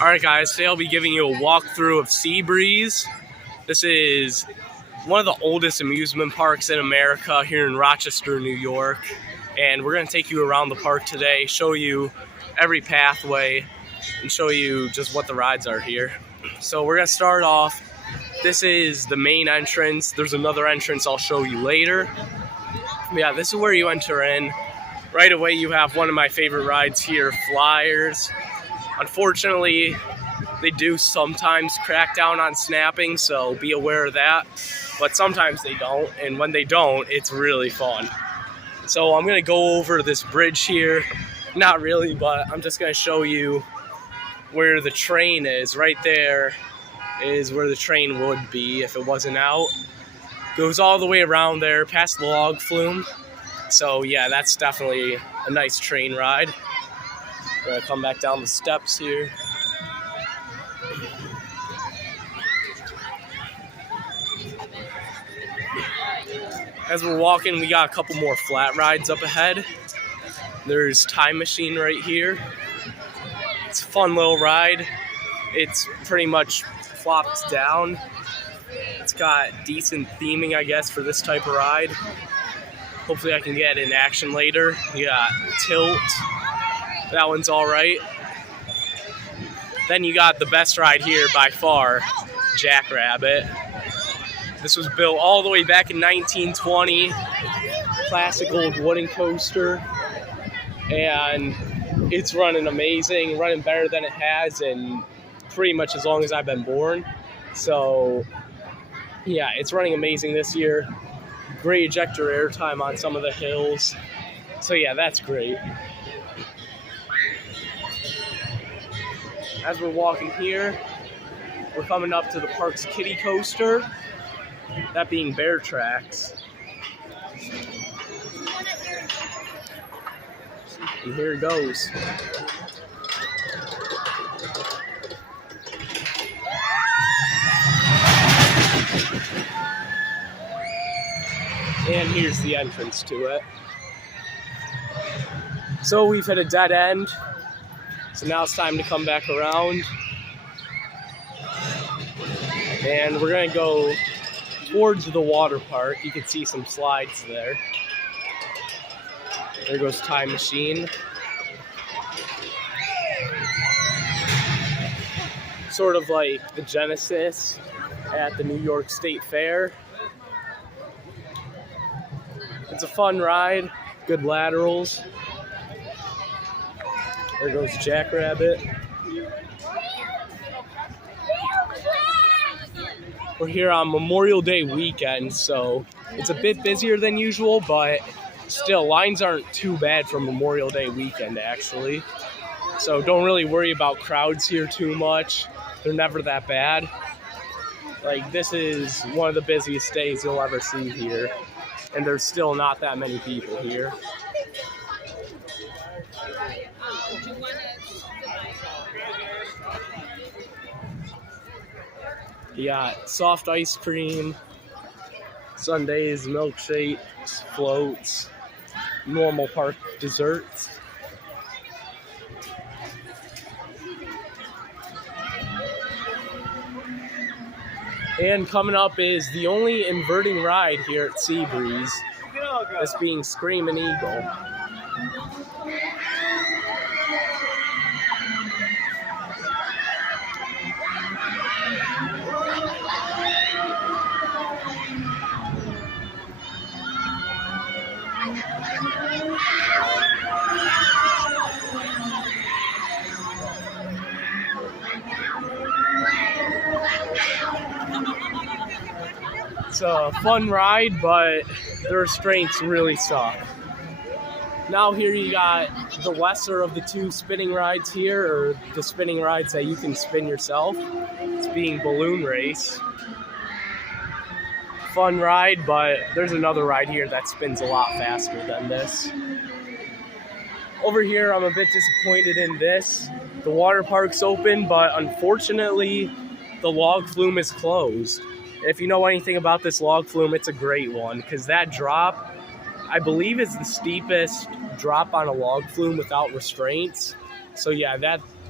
Alright guys, today I'll be giving you a walkthrough of Seabreeze. This is one of the oldest amusement parks in America here in Rochester, New York. And we're going to take you around the park today, show you every pathway, and show you just what the rides are here. So we're going to start off. This is the main entrance. There's another entrance I'll show you later. Yeah, this is where you enter in. Right away you have one of my favorite rides here, Flyers. Unfortunately, they do sometimes crack down on snapping, so be aware of that. But sometimes they don't, and when they don't, it's really fun. So I'm going to go over this bridge here. Not really, but I'm just going to show you where the train is. Right there is where the train would be if it wasn't out. Goes all the way around there, past the log flume. So yeah, that's definitely a nice train ride. We're going to come back down the steps here. As we're walking, we got a couple more flat rides up ahead. There's Time Machine right here. It's a fun little ride. It's pretty much flops down. It's got decent theming, I guess, for this type of ride. Hopefully I can get in action later. You got Tilt. That one's all right. Then you got the best ride here by far, Jackrabbit. This was built all the way back in 1920. Classic old wooden coaster. And it's running amazing, running better than it has in pretty much as long as I've been born. So yeah, it's running amazing this year. Great ejector airtime on some of the hills. So yeah, that's great. As we're walking here, we're coming up to the park's kiddie coaster, that being Bear Tracks. And here it goes. And here's the entrance to it. So we've hit a dead end. So now it's time to come back around. And we're going to go towards the water park. You can see some slides there. There goes Time Machine. Sort of like the Genesis at the New York State Fair. It's a fun ride, good laterals. There goes Jackrabbit. We're here on Memorial Day weekend, so it's a bit busier than usual, but still, lines aren't too bad for Memorial Day weekend, actually. So don't really worry about crowds here too much. They're never that bad. Like, this is one of the busiest days you'll ever see here, and there's still not that many people here. You got soft ice cream, sundaes, milkshakes, floats, normal park desserts. And coming up is the only inverting ride here at Seabreeze, this being Screamin' Eagle. It's a fun ride, but the restraints really suck. Now here you got the lesser of the two spinning rides here, or the spinning rides that you can spin yourself. It's being Balloon Race. Fun ride, but there's another ride here that spins a lot faster than this. Over here, I'm a bit disappointed in this. The water park's open, but unfortunately, the log flume is closed. If you know anything about this log flume, it's a great one, because that drop, I believe, is the steepest drop on a log flume without restraints. So yeah,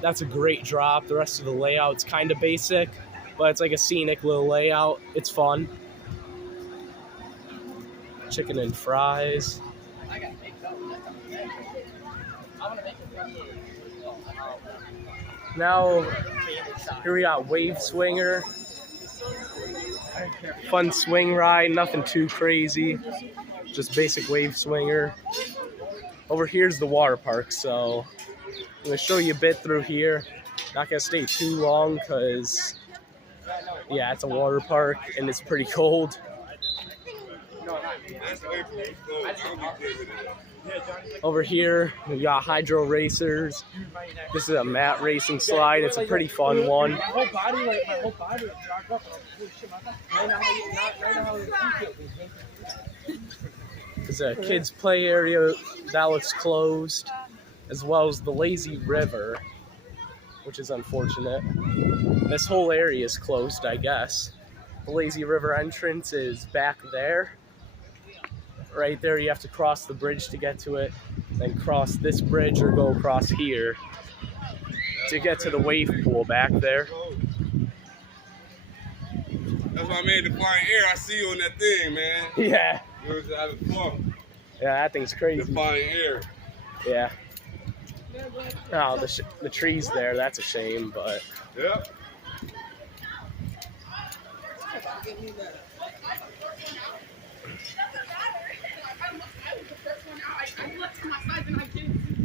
That's a great drop. The rest of the layout's kind of basic, but it's like a scenic little layout. It's fun. Chicken and fries. Now, here we got Wave Swinger. Fun swing ride, nothing too crazy. Just basic wave swinger. Over here's the water park, so I'm gonna show you a bit through here. Not gonna stay too long because, yeah, it's a water park and it's pretty cold. Over here, we got hydro racers. This is a mat racing slide. It's a pretty fun one. There's a kids' play area that looks closed, as well as the lazy river, which is unfortunate. This whole area is closed, I guess. The lazy river entrance is back there. Right there, you have to cross the bridge to get to it, then cross this bridge or go across here to get to the wave pool back there. That's why I made the flying air. I see you on that thing, man. Yeah. It was out of fun. Yeah, that thing's crazy. The flying air. Yeah. Oh, the tree's there. That's a shame, but. Yep.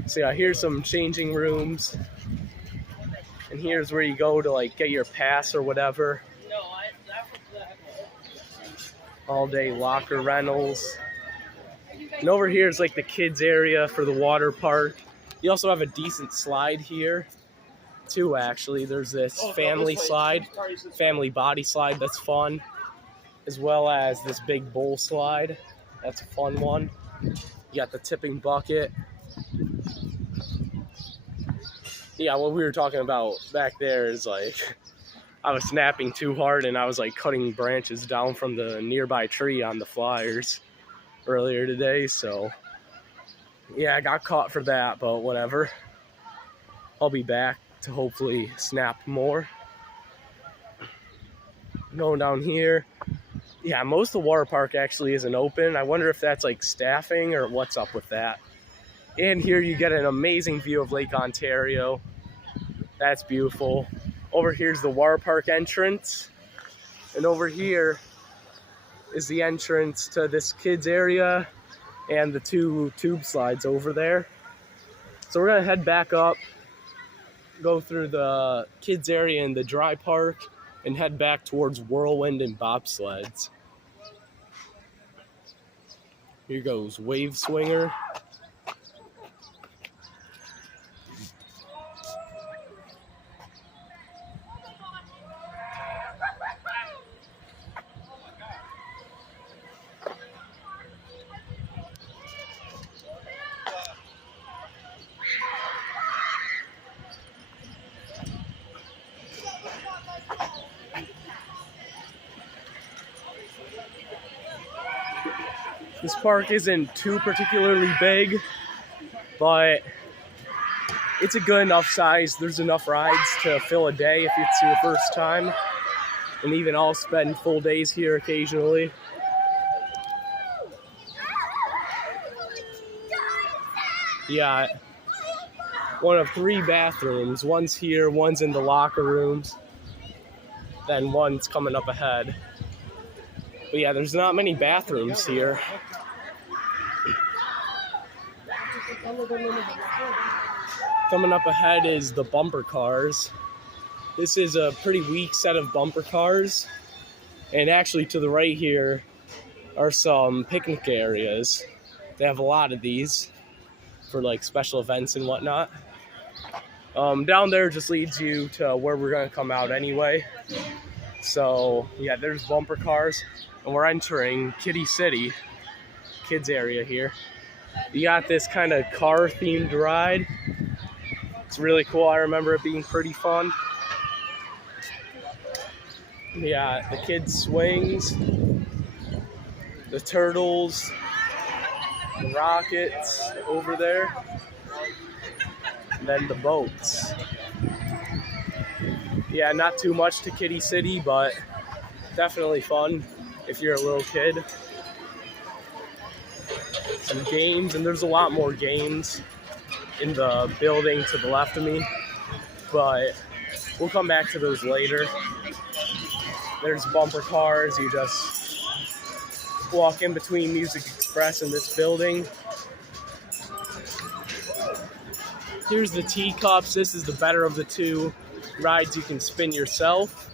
So yeah, here's some changing rooms, and here's where you go to like get your pass or whatever. All day locker rentals. And over here is like the kids area for the water park. You also have a decent slide here too, actually. There's this family slide, family body slide that's fun, as well as this big bowl slide. That's a fun one. You got the tipping bucket. Yeah, what we were talking about back there is like I was snapping too hard and I was like cutting branches down from the nearby tree on the flyers earlier today, so yeah, I got caught for that, but whatever. I'll be back to hopefully snap more. Going down here, yeah, most of the water park actually isn't open. I wonder if that's like staffing or what's up with that. And here you get an amazing view of Lake Ontario. That's beautiful. Over here's the water park entrance. And over here is the entrance to this kids area and the two tube slides over there. So we're gonna head back up, go through the kids area and the dry park, and head back towards Whirlwind and bobsleds. Here goes Wave Swinger. This park isn't too particularly big, but it's a good enough size. There's enough rides to fill a day if it's your first time. And even I'll spend full days here occasionally. Yeah, one of 3 bathrooms. One's here, one's in the locker rooms, then one's coming up ahead. But yeah, there's not many bathrooms here. Coming up ahead is the bumper cars. This is a pretty weak set of bumper cars. And actually to the right here are some picnic areas. They have a lot of these for like special events and whatnot. Down there just leads you to where we're gonna come out anyway. So yeah, there's bumper cars. And we're entering Kitty City, kids area here. You got this kind of car themed ride. It's really cool. I remember it being pretty fun. Yeah, the kids swings, the turtles, the rockets over there, and then the boats. Yeah, not too much to Kitty City, but definitely fun if you're a little kid. Some games, and there's a lot more games in the building to the left of me, but we'll come back to those later. There's bumper cars. You just walk in between Music Express and this building. Here's the teacups. This is the better of the two rides you can spin yourself.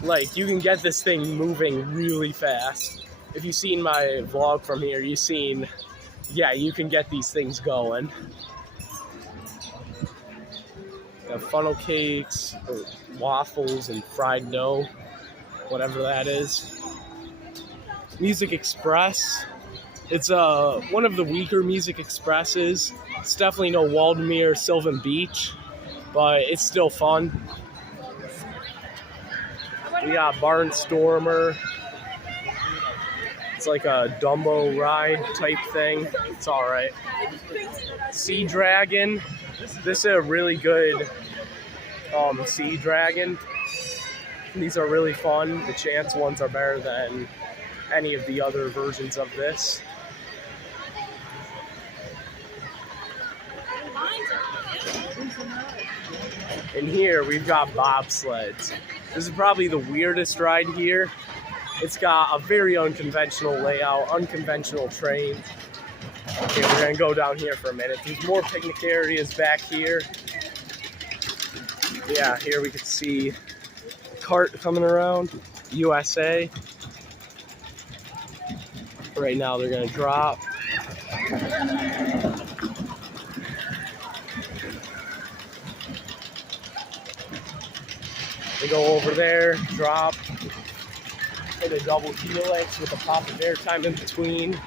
Like, you can get this thing moving really fast. If you've seen my vlog from here, you've seen, yeah, you can get these things going. Funnel cakes, or waffles, and fried dough, whatever that is. Music Express. It's one of the weaker Music Expresses. It's definitely no Waldemere, Sylvan Beach, but it's still fun. We got Barnstormer. It's like a Dumbo ride type thing. It's all right. Sea Dragon. This is a really good Sea Dragon. These are really fun. The Chance ones are better than any of the other versions of this. And here we've got bobsleds. This is probably the weirdest ride here. It's got a very unconventional layout, unconventional trains. Okay, we're gonna go down here for a minute. There's more picnic areas back here. Yeah, here we can see a cart coming around, USA. Right now they're gonna drop. They go over there, drop, hit a double helix with a pop of airtime in between.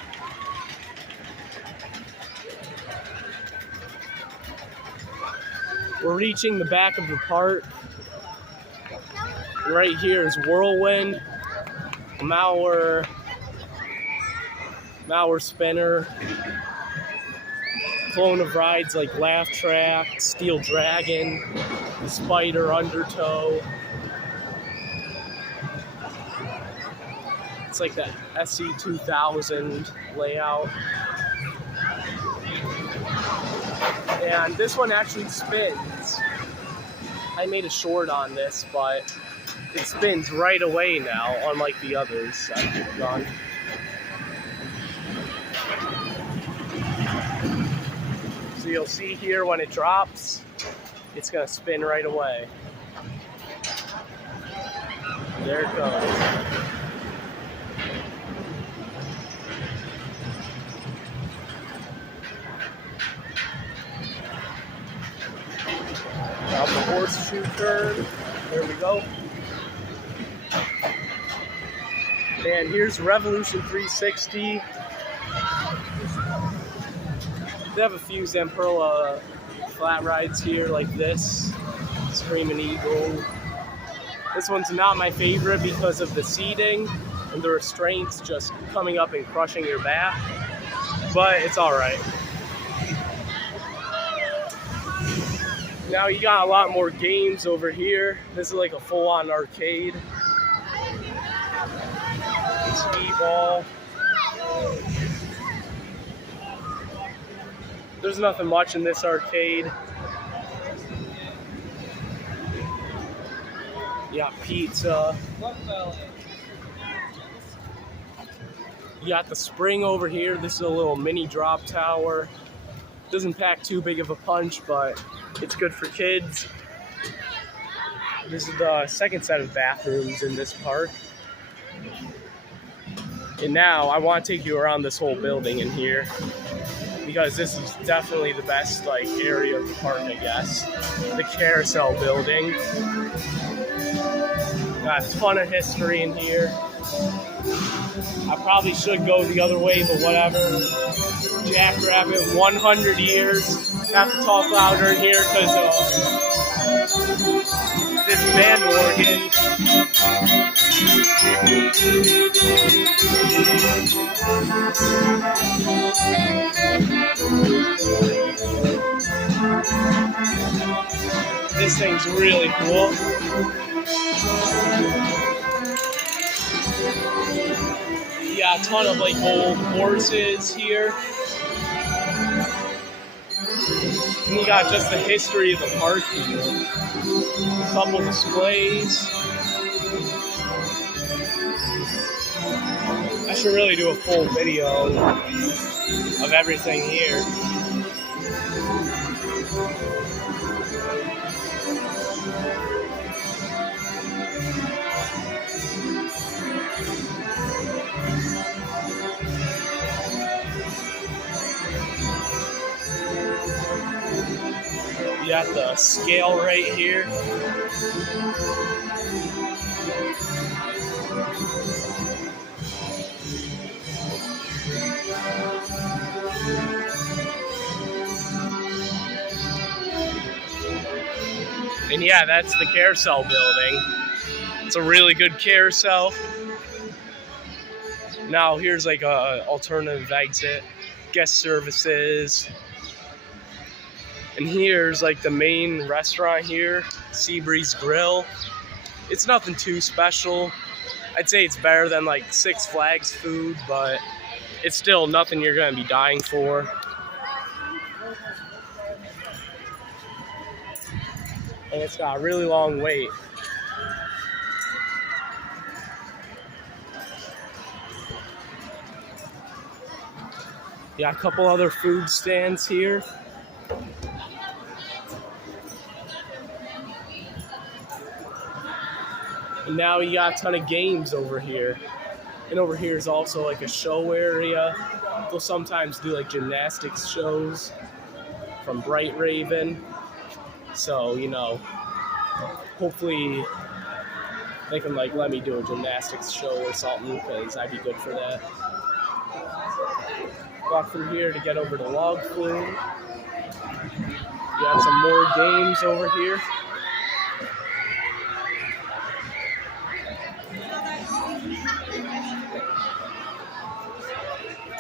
We're reaching the back of the park. Right here is Whirlwind, Mauer Spinner, clone of rides like Laugh Track, Steel Dragon, the Spider Undertow. It's like that SC2000 layout. And this one actually spins. I made a short on this, but it spins right away now, unlike the others I've done. So you'll see here when it drops, it's gonna spin right away. There it goes. Now the horseshoe turn. There we go. And here's Revolution 360. They have a few Zamperla flat rides here like this. Screaming Eagle. This one's not my favorite because of the seating and the restraints just coming up and crushing your back. But it's alright. Now you got a lot more games over here. This is like a full-on arcade. Speedball. There's nothing much in this arcade. You got pizza. You got the spring over here. This is a little mini drop tower. Doesn't pack too big of a punch, but it's good for kids. This is the second set of bathrooms in this park. And now I want to take you around this whole building in here, because this is definitely the best area of the park, I guess. The carousel building. Got a ton of history in here. I probably should go the other way, but whatever. Jackrabbit, 100 years. Have to talk louder in here because this band organ. This thing's really cool. Yeah, a ton of like old horses here. And you got just the history of the park here. A couple displays. I should really do a full video of everything here. You got the scale right here. And yeah, that's the carousel building. It's a really good carousel. Now here's like a alternative exit, guest services. And here's like the main restaurant here, Seabreeze Grill. It's nothing too special. I'd say it's better than like Six Flags food, but it's still nothing you're gonna be dying for. And it's got a really long wait. Yeah, a couple other food stands here. And now you got a ton of games over here. And over here is also like a show area. They'll sometimes do like gymnastics shows from Bright Raven. So, you know, hopefully they can like let me do a gymnastics show or something, because I'd be good for that. Walk through here to get over to Log Flume. You got some more games over here.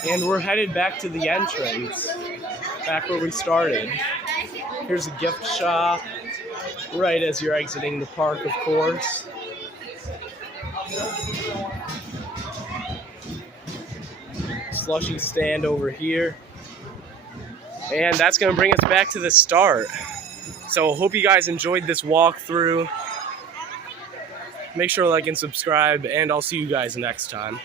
And we're headed back to the entrance, back where we started. Here's a gift shop, right as you're exiting the park, of course. Slushy stand over here. And that's going to bring us back to the start. So hope you guys enjoyed this walkthrough. Make sure to like and subscribe, and I'll see you guys next time.